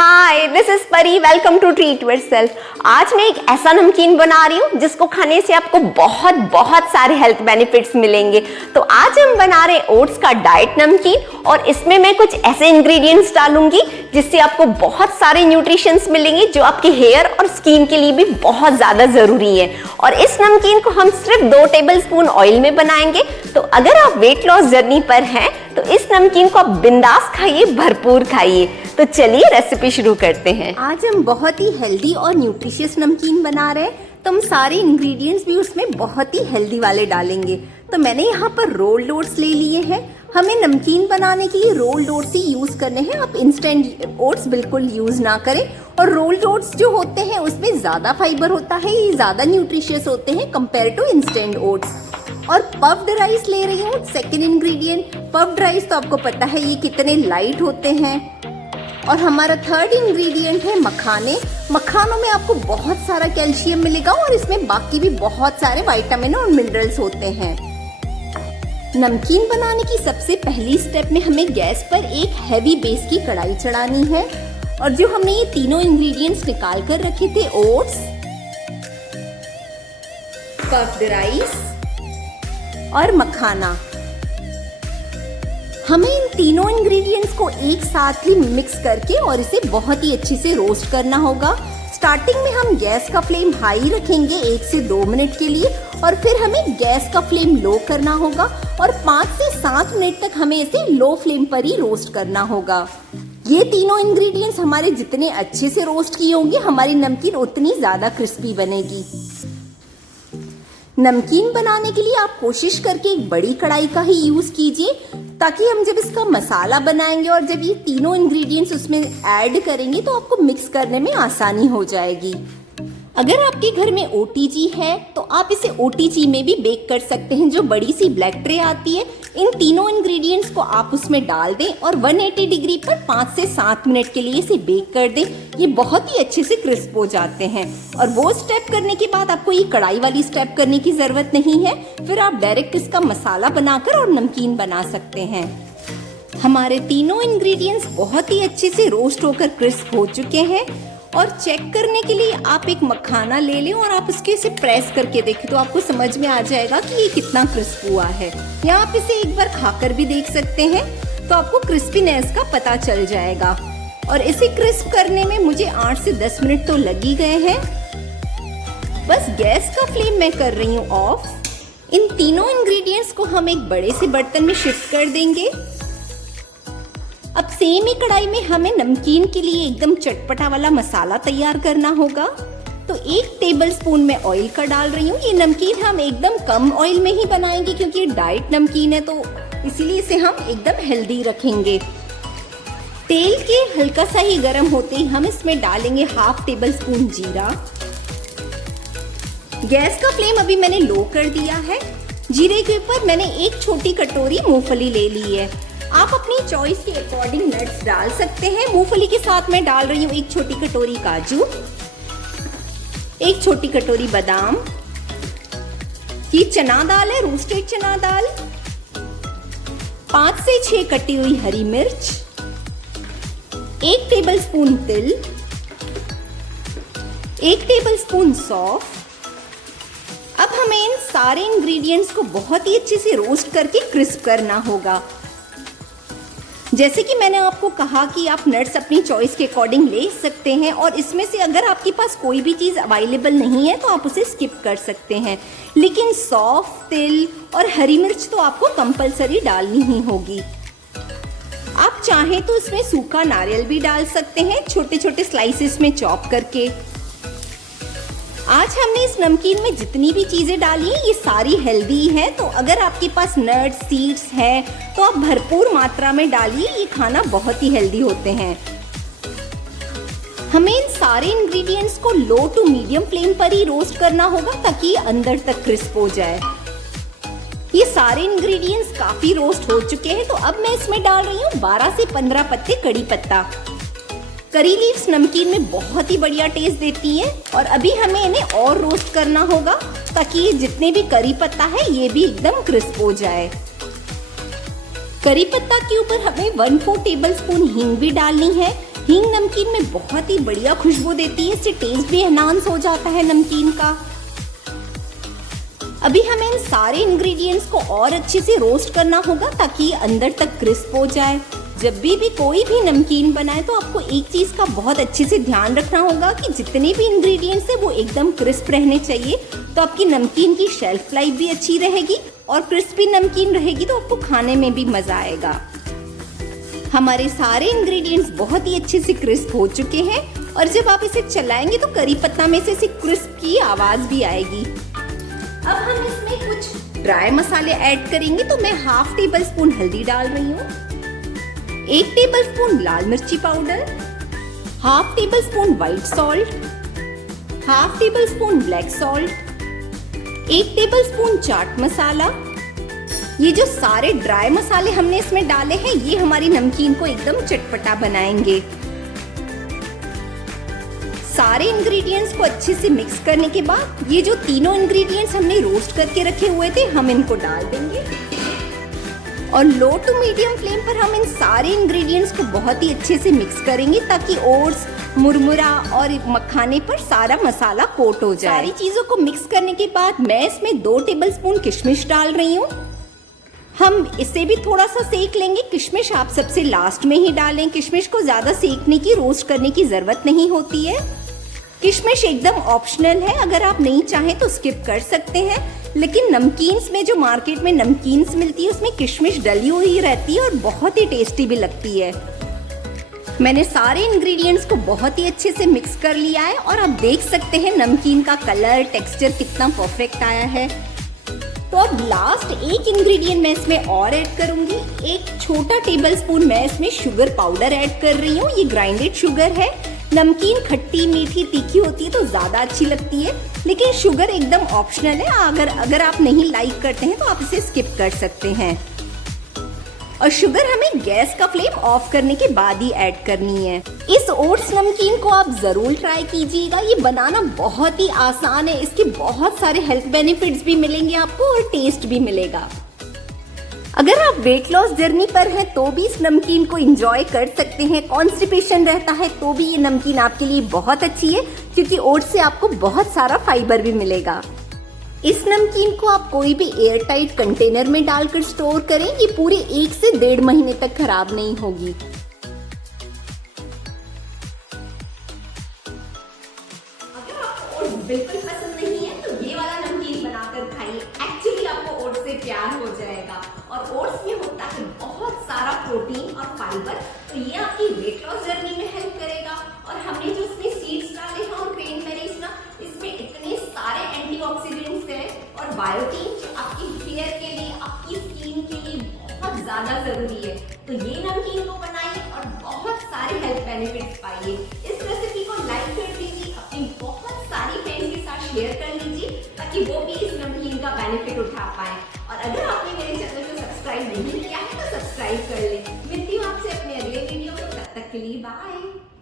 Hi, this is Pari. Welcome to treat yourself. आज मैं एक ऐसा नमकीन बना रही हूँ जिसको खाने से आपको बहुत बहुत सारे हेल्थ बेनिफिट्स मिलेंगे। तो आज हम बना रहे हैं ओट्स का डाइट नमकीन और इसमें मैं कुछ ऐसे इंग्रेडिएंट्स डालूंगी जिससे आपको बहुत सारे न्यूट्रिशंस मिलेंगे जो आपके हेयर और स्किन के लिए भी बहुत ज्यादा जरूरी है। और इस नमकीन को हम सिर्फ 2 टेबलस्पून ऑयल में बनाएंगे। तो अगर आप वेट लॉस जर्नी पर हैं तो इस नमकीन को आप बिंदास खाइए, भरपूर खाइए। तो चलिए रेसिपी शुरू करते हैं। आज हम बहुत ही हेल्दी और न्यूट्रिशियस नमकीन बना रहे हैं। तो हम सारे इंग्रेडिएंट्स भी उसमें बहुत ही हेल्दी वाले डालेंगे। तो मैंने यहाँ पर रोल्ड ओट्स ले लिए हैं। हमें नमकीन बनाने के लिए रोल्ड ओट्स ही यूज करने हैं। आप इंस्टेंट ओट्स बिल्कुल यूज ना करें। और रोल्ड ओट्स जो होते हैं उसमें ज्यादा फाइबर होता है, ये ज्यादा न्यूट्रिशियस होते हैं कंपेयर टू इंस्टेंट ओट्स। और पफ्ड राइस ले रही हूँ, सेकेंड इंग्रेडिएंट। पफ्ड राइस तो आपको पता है ये कितने लाइट होते हैं। और हमारा थर्ड इंग्रेडिएंट है मखाने। मखानों में आपको बहुत सारा कैल्शियम मिलेगा और इसमें बाकी भी बहुत सारे विटामिन और मिनरल्स होते हैं। नमकीन बनाने की सबसे पहली स्टेप में हमें गैस पर एक हैवी बेस की कढ़ाई चढ़ानी है। और जो हमने ये तीनों इंग्रेडिएंट्स निकाल कर रखे थे, ओट्स, पफ्ड राइस और मखाना, हमें इन तीनों इंग्रेडिएंट्स को एक साथ ही मिक्स करके और इसे बहुत ही अच्छे से रोस्ट करना होगा। स्टार्टिंग में हम गैस का फ्लेम हाई रखेंगे 1 से 2 मिनट के लिए और फिर हमें गैस का फ्लेम लो करना होगा और 5 से 7 मिनट तक हमें इसे लो फ्लेम पर ही रोस्ट करना होगा। ये तीनों इंग्रेडिएंट्स हमारे जितने अच्छे से रोस्ट किए होंगे हमारी नमकीन उतनी ज्यादा क्रिस्पी बनेगी। नमकीन बनाने के लिए आप कोशिश करके एक बड़ी कढ़ाई का ही यूज कीजिए ताकि हम जब इसका मसाला बनाएंगे और जब ये तीनों इंग्रेडिएंट्स उसमें ऐड करेंगे तो आपको मिक्स करने में आसानी हो जाएगी। अगर आपके घर में ओटीजी है तो आप इसे ओटीजी में भी बेक कर सकते हैं। जो बड़ी सी ब्लैक ट्रे आती है, इन तीनों इंग्रेडिएंट्स को आप उसमें डाल दें और 180 डिग्री पर 5 से 7 मिनट के लिए इसे बेक कर दें। ये बहुत ही अच्छे से क्रिस्प हो जाते हैं। और वो स्टेप करने के बाद आपको ये कढ़ाई वाली स्टेप करने की जरूरत नहीं है। फिर आप डायरेक्ट इसका मसाला बनाकर और नमकीन बना सकते हैं। हमारे तीनों इंग्रेडिएंट्स बहुत ही अच्छे से रोस्ट होकर क्रिस्प हो चुके हैं। और चेक करने के लिए आप एक मखाना ले लें और आप उसके इसे प्रेस करके देखें तो आपको समझ में आ जाएगा कि ये कितना क्रिस्प हुआ है। या आप इसे एक बार खाकर भी देख सकते हैं तो आपको क्रिस्पीनेस का पता चल जाएगा। और इसे क्रिस्प करने में मुझे 8 से 10 मिनट तो लग ही गए हैं। बस गैस का फ्लेम मैं कर रही हूँ ऑफ। इन तीनों इंग्रेडिएंट्स को हम एक बड़े से बर्तन में शिफ्ट कर देंगे। अब सेम ही कढ़ाई में हमें नमकीन के लिए एकदम चटपटा वाला मसाला तैयार करना होगा। तो 1 टेबलस्पून में ऑयल का डाल रही हूँ। ये नमकीन हम एकदम कम ऑयल में ही बनाएंगे क्योंकि ये डाइट नमकीन है तो इसीलिए इसे हम एकदम हेल्दी रखेंगे। तेल के हल्का सा ही गर्म होते ही हम इसमें डालेंगे 1/2 टेबलस्पून जीरा। गैस का फ्लेम अभी मैंने लो कर दिया है। जीरे के ऊपर मैंने 1 छोटी कटोरी मूंगफली ले ली है। आप अपनी चॉइस के अकॉर्डिंग नट्स डाल सकते हैं। मूंगफली के साथ मैं डाल रही हूँ 1 छोटी कटोरी काजू, 1 छोटी कटोरी बादाम, ये चना दाल है, रोस्टेड चना दाल, 5 से 6 कटी हुई हरी मिर्च, 1 टेबलस्पून तिल, 1 टेबलस्पून सौंफ। अब हमें इन सारे इंग्रेडिएंट्स को बहुत ही अच्छे से रोस्ट करके क्रिस्प करना होगा। जैसे कि मैंने आपको कहा कि आप नट्स अपनी चॉइस के अकॉर्डिंग ले सकते हैं और इसमें से अगर आपके पास कोई भी चीज़ अवेलेबल नहीं है तो आप उसे स्किप कर सकते हैं। लेकिन सौंफ, तिल और हरी मिर्च तो आपको कंपलसरी डालनी ही होगी। आप चाहें तो इसमें सूखा नारियल भी डाल सकते हैं छोटे छोटे स्लाइसेस में चॉप करके। आज हमने इस नमकीन में जितनी भी चीजें डाली हैं ये सारी हेल्दी हैं। तो अगर आपके पास नट्स, सीड्स हैं तो आप भरपूर मात्रा में डालिए। ये खाना बहुत ही हेल्दी होते हैं। हमें इन सारे इंग्रेडिएंट्स को लो टू मीडियम फ्लेम पर ही रोस्ट करना होगा ताकि ये अंदर तक क्रिस्प हो जाए। ये सारे इंग्रेडिएंट्स काफी रोस्ट हो चुके हैं। तो अब मैं इसमें डाल रही हूँ 12 से 15 पत्ते कड़ी पत्ता। करी लीव्स नमकीन में बहुत ही बढ़िया टेस्ट देती हैं और अभी हमें इन्हें और रोस्ट करना होगा ताकि ये जितने भी करी पत्ता है ये भी एकदम क्रिस्प हो जाए। करी पत्ता के ऊपर हमें 1/4 टेबलस्पून हींग भी डालनी है। हींग नमकीन में बहुत ही बढ़िया खुशबू देती है, इससे टेस्ट भी एनहांस हो जाता है नमकीन का। अभी हमें इन सारे इंग्रेडिएंट्स को और अच्छे से रोस्ट करना होगा ताकि ये अंदर तक क्रिस्प हो जाए। जब भी कोई भी नमकीन बनाए तो आपको एक चीज़ का बहुत अच्छे से ध्यान रखना होगा कि जितने भी इंग्रेडिएंट्स है वो एकदम क्रिस्प रहने चाहिए, तो आपकी नमकीन की शेल्फ लाइफ भी अच्छी रहेगी और क्रिस्पी नमकीन रहेगी तो आपको खाने में भी मज़ा आएगा। हमारे सारे इंग्रेडिएंट्स बहुत ही अच्छे से क्रिस्प हो चुके हैं और जब आप इसे चलाएंगे तो करी पत्ता में से क्रिस्प की आवाज़ भी आएगी। अब हम इसमें कुछ ड्राई मसाले ऐड करेंगे, तो मैं हाफ टेबल स्पून हल्दी डाल रही हूँ, 1 टेबल स्पून लाल मिर्ची powder, half tablespoon white salt, half tablespoon black salt, 1 tablespoon chaat masala. ये जो सारे ड्राई मसाले हमने इसमें डाले हैं ये हमारी नमकीन को एकदम चटपटा बनाएंगे। सारे इंग्रेडिएंट्स को अच्छे से मिक्स करने के बाद ये जो तीनों इंग्रेडिएंट्स हमने रोस्ट करके रखे हुए थे हम इनको डाल देंगे और लो टू मीडियम फ्लेम पर हम इन सारे इंग्रेडिएंट्स को बहुत ही अच्छे से मिक्स करेंगे ताकि ओट्स, मुरमुरा और मखाने पर सारा मसाला कोट हो जाए। सारी चीज़ों को मिक्स करने के बाद मैं इसमें 2 टेबल स्पून किशमिश डाल रही हूँ। हम इसे भी थोड़ा सा सेक लेंगे। किशमिश आप सबसे लास्ट में ही डालें। किशमिश को ज़्यादा सेकने की, रोस्ट करने की ज़रूरत नहीं होती है। किशमिश एकदम ऑप्शनल है, अगर आप नहीं चाहें तो स्किप कर सकते हैं, लेकिन नमकीन्स में जो मार्केट में नमकीन्स मिलती है उसमें किशमिश डली हुई रहती है और बहुत ही टेस्टी भी लगती है। मैंने सारे इंग्रेडिएंट्स को बहुत ही अच्छे से मिक्स कर लिया है और आप देख सकते हैं नमकीन का कलर, टेक्सचर कितना परफेक्ट आया है। तो अब लास्ट एक इंग्रेडिएंट मैं इसमें और ऐड करूंगी। 1 छोटा टेबल स्पून मैं इसमें शुगर पाउडर ऐड कर रही हूँ। ये ग्राइंडेड शुगर है। नमकीन खट्टी, मीठी, तीखी होती है तो ज़्यादा अच्छी लगती है, लेकिन शुगर एकदम ऑप्शनल है। अगर आप नहीं लाइक करते हैं तो आप इसे स्किप कर सकते हैं। और शुगर हमें गैस का फ्लेम ऑफ करने के बाद ही ऐड करनी है। इस ओट्स नमकीन को आप ज़रूर ट्राई कीजिएगा। ये बनाना बहुत ही आसान है, इसके बहुत सारे हेल्थ बेनिफिट्स भी मिलेंगे आपको और टेस्ट भी मिलेगा। अगर आप वेट लॉस जर्नी पर हैं तो भी इस नमकीन को एंजॉय कर सकते हैं। कॉन्स्टिपेशन रहता है तो भी ये नमकीन आपके लिए बहुत अच्छी है क्योंकि ओट्स से आपको बहुत सारा फाइबर भी मिलेगा। इस नमकीन को आप कोई भी एयर टाइट कंटेनर में डालकर स्टोर करें, ये पूरे 1 से 1.5 महीने तक खराब नहीं होगी। अगर आपको ओट्स बिल्कुल पसंद नहीं है तो ये वाला नमकीन बनाकर खाइए। एक्चुअली आपको ओट्स से प्यार हो जाएगा और ओट्स में होता है बहुत सारा प्रोटीन और फाइबर, तो ये आपकी वेट लॉस जर्नी में हेल्प करेगा। और हमने जो इसमें सीड्स डाले हैं और क्रेनबेरीज ना, इसमें इतने सारे एंटीऑक्सीडेंट्स हैं और बायोटीन जो आपकी हेयर के लिए, आपकी स्किन के लिए बहुत ज्यादा जरूरी है। तो ये नमकीन को बनाइए और बहुत सारे हेल्थ बेनिफिट्स पाइए। इस रेसिपी को लाइक कर दीजिए, अपनी बहुत सारी फ्रेंड्स के साथ शेयर कर लीजिए ताकि वो भी इस नमकीन का बेनिफिट उठा पाए। और अगर आपने मेरे चैनल को सब्सक्राइब नहीं किया है तो सब्सक्राइब कर लें। मिलती हूँ आपसे अपने अगले वीडियो में, तब तक के लिए बाय।